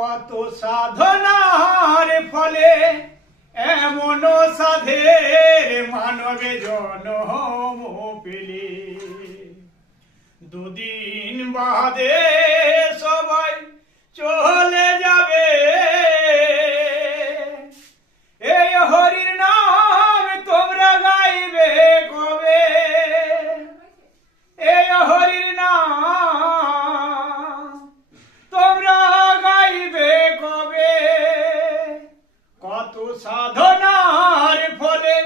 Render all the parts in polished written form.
কত সাধনার ফলে এমন সাধের মানবে জনম পেলে। দুদিন বাদে সবাই চলে যাবে, এই হরির নাম তোমরা গাইবে কবে? এই হরির নাম তোমরা গাইবে কবে? কত সাধনার ফলে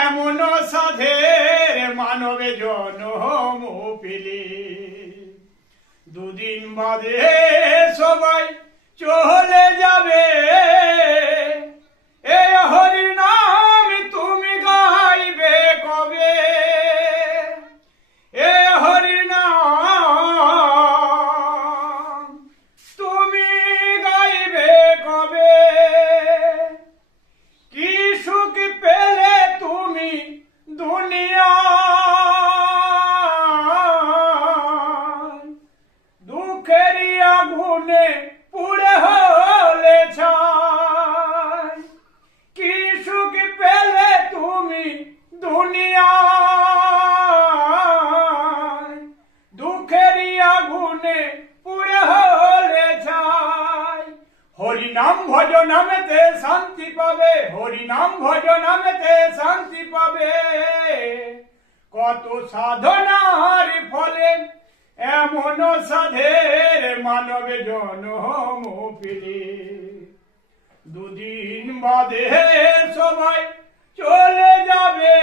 এমন সাধের মানবে জনম পেলে। দুদিন বাদে সবাই চলে যাবে, এই হরির নাম তুমি গাইবে কবে? এই হরির নাম তুমি গাইবে কবে? কি সুখ পেলে তুমি দুনিয়া, দুঃখেরই আগুনে পুড়ে হলে ছাই। কি সুখ পেলে তুমি দুনিয়া, দুঃখেরই আগুনে পুড়ে হলে ছাই। হরিনাম ভজনামেতে শান্তি পাবে, হরিনাম ভজনামেতে শান্তি পাবে। কত সাধনার ফলে এমন সাধের মানবে জনম পেলে। দুদিন বাদে সবাই চলে যাবে।